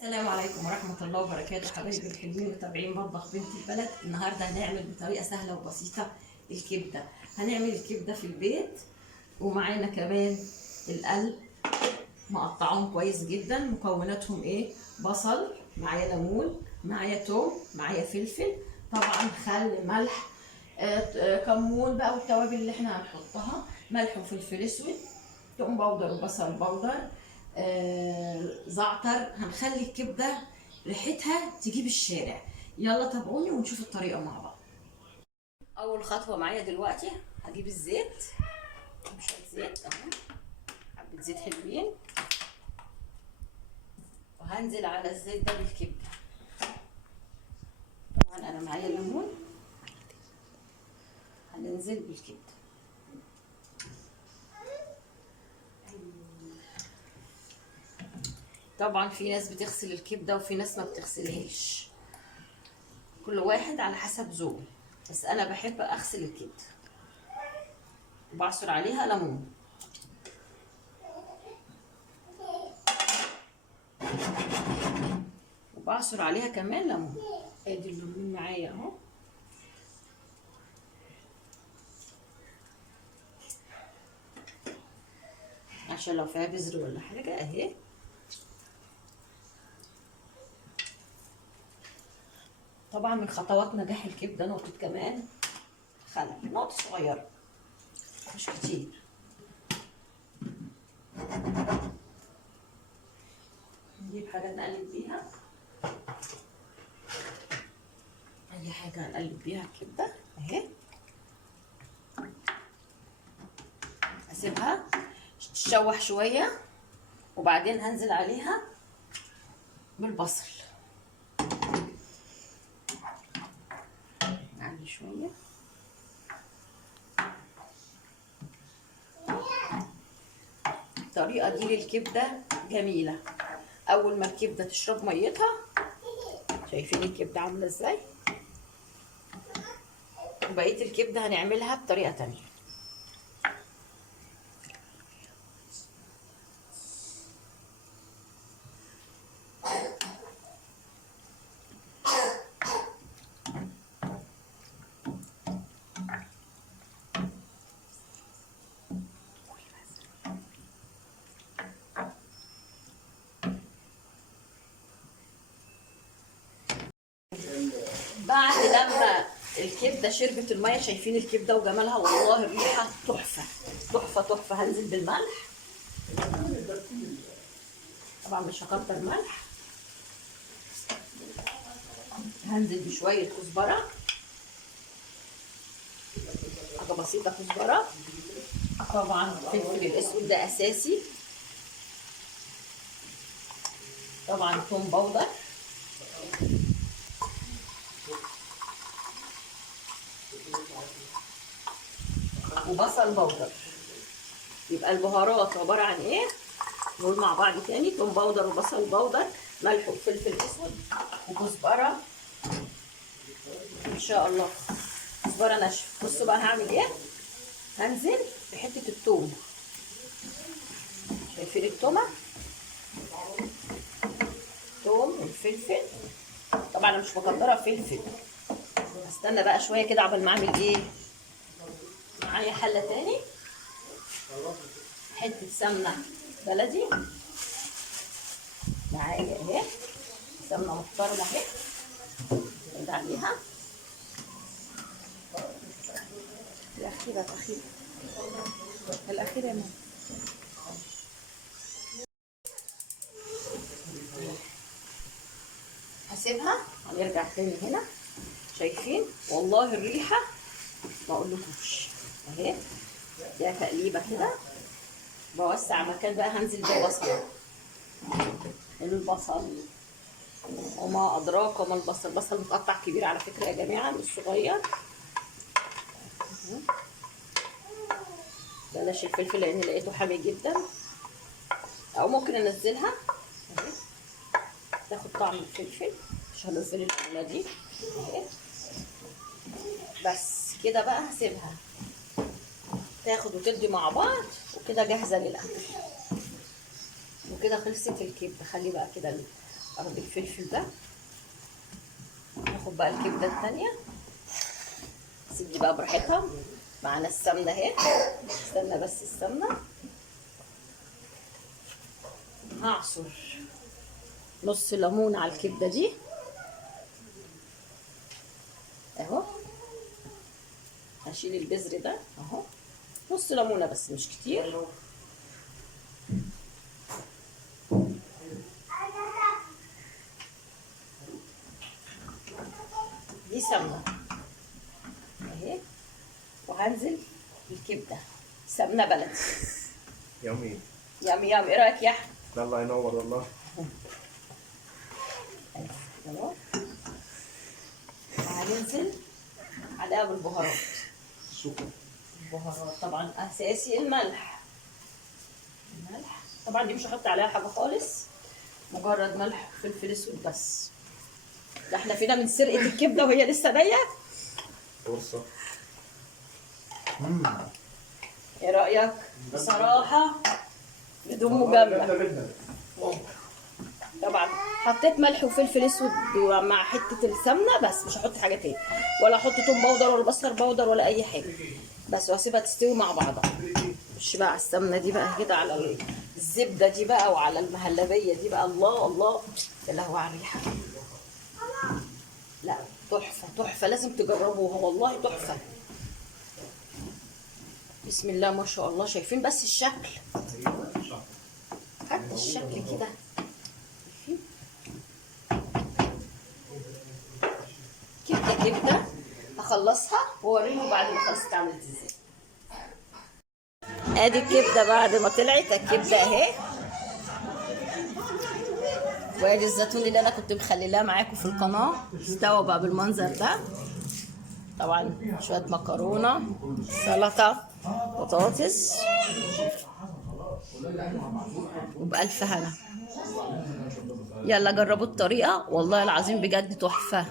السلام عليكم ورحمة الله وبركاته حبايبي الحلوين متابعين مطبخ بنت البلد. النهارده هنعمل بطريقة سهلة وبسيطة الكبدة. هنعمل الكبدة في البيت، ومعانا كمان القلب مقطعهم كويس جدا. مكوناتهم ايه؟ بصل، معايا ليمون، معايا توم، معايا فلفل، طبعا خل، ملح، كمون بقى، والتوابل اللي احنا هنحطها ملح وفلفل اسود، توم باودر وبصل باودر، زعتر. هنخلي الكبده ريحتها تجيب الشارع. يلا تابعوني ونشوف الطريقه مع بعض. اول خطوه معايا دلوقتي هجيب الزيت، شويه زيت اهو، حبه زيت حلوين، وهنزل على الزيت ده بالكبده. طبعا انا معايا ليمون، هننزل بالكبده. طبعا في ناس بتغسل الكبده وفي ناس ما بتغسلهاش، كل واحد على حسب ذوقه، بس انا بحب اغسل الكبده وبعصر عليها ليمون. وبعصر عليها كمان ليمون. ادي الليمون معايا اهو، عشان لو فيها بذر ولا حاجه اهي. طبعا من خطوات نجاح الكبده نقطه كمان خل، نقطه صغيره مش كتير. نجيب حاجه نقلب بيها، اي حاجه نقلب بيها الكبده اهي. اسيبها تتشوح شويه، وبعدين هنزل عليها بالبصل. نعلي شويه. الطريقه دي للكبده جميله. اول ما الكبده تشرب ميتها، شايفين الكبده عامله ازاي، وبقيه الكبده هنعملها بطريقه تانية. بعد لما الكبده شربت الميه، شايفين الكبده وجمالها، والله الريحه تحفه تحفه تحفه. هنزل بالملح، طبعا مش هكتر ملح. هنزل بشويه كزبره، حاجه بسيطه كزبره. طبعا الفلفل الاسود ده اساسي. طبعا توم باودر، وبصل باودر. يبقى البهارات عباره عن ايه؟ نقول مع بعض تاني: توم باودر وبصل باودر، ملح وفلفل اسود وكزبره ان شاء الله، كزبره ناشفه. بصوا بقى هعمل ايه. هنزل بحته التوم، شايفين التومه، توم والفلفل. طبعا انا مش مكتره فلفل. هستنى بقى شويه كده عقبال ما اعمل ايه. معايا حله تاني، حته سمنه بلدي معايا اهي، سمنه محترمه اهي، نزود عليها. الاخيره الاخيره يا ماما. هسيبها، هنرجع تاني هنا. شايفين والله الريحه ما اقولكوش اهي. دي تقليبه كده، بوسع مكان بقى. هنزل بالبصل، البصل وما ادراك ما البصل. البصل متقطع كبير على فكره يا جماعه، مش صغير. بلاش الفلفل لان لقيته حامي جدا، او ممكن انزلها اهي تاخد طعم الفلفل. مش هنزل العمله دي اهي. بس كده بقى هسيبها تاخد وتدي مع بعض، وكده جاهزه للاكل. وكده خلصت الكبده. خلي بقى كده اخد الفلفل ده، ناخد بقى الكبده التانيه، سيب دي بقى براحتها. معانا السمنه اهي، استنى بس السمنه. هعصر نص ليمون على الكبده دي اهو. هشيل البذر ده اهو، نص ليمونه بس مش كتير. دي سمنه اهي، وهنزل بالكبده سمنه بلدي. يومي يامي يامي، ايه رايك يا احمد؟ الله ينور والله. اهو، وهننزل عليها بالبهارات. شكرا. البهارات طبعا اساسي الملح. الملح طبعا دي مش هحط عليها حاجه خالص، مجرد ملح وفلفل اسود بس. ده احنا فينا من سرقه الكبده وهي لسه نيه. فرصة. ايه رايك؟ بصراحه بدون مجامله. طبعا حطيت ملح وفلفل اسود مع حته السمنه بس، مش هحط حاجه تاني، ولا احط توم باودر ولا بصل باودر ولا اي حاجه، بس واسيبها تستوي مع بعضها. مش بقى على السمنه دي بقى كده، على الزبده دي بقى، وعلى المهلبيه دي بقى. الله الله، يا لهوي على الريحه. لا تحفه تحفه، لازم تجربوها والله تحفه. بسم الله ما شاء الله، شايفين بس الشكل؟ حتى الشكل كده. كبده كبده هخلصها واوريكم بعد ما خلصت عملت ازاي. ادي الكبده بعد ما طلعت الكبده اهي، وادي الزيتون اللي انا كنت مخللاه معاكم في القناه استوى بقى بالمنظر ده. طبعا شويه مكرونه، سلطه، بطاطس، وبألف هنا. يلا جربوا الطريقه والله العظيم بجد تحفه.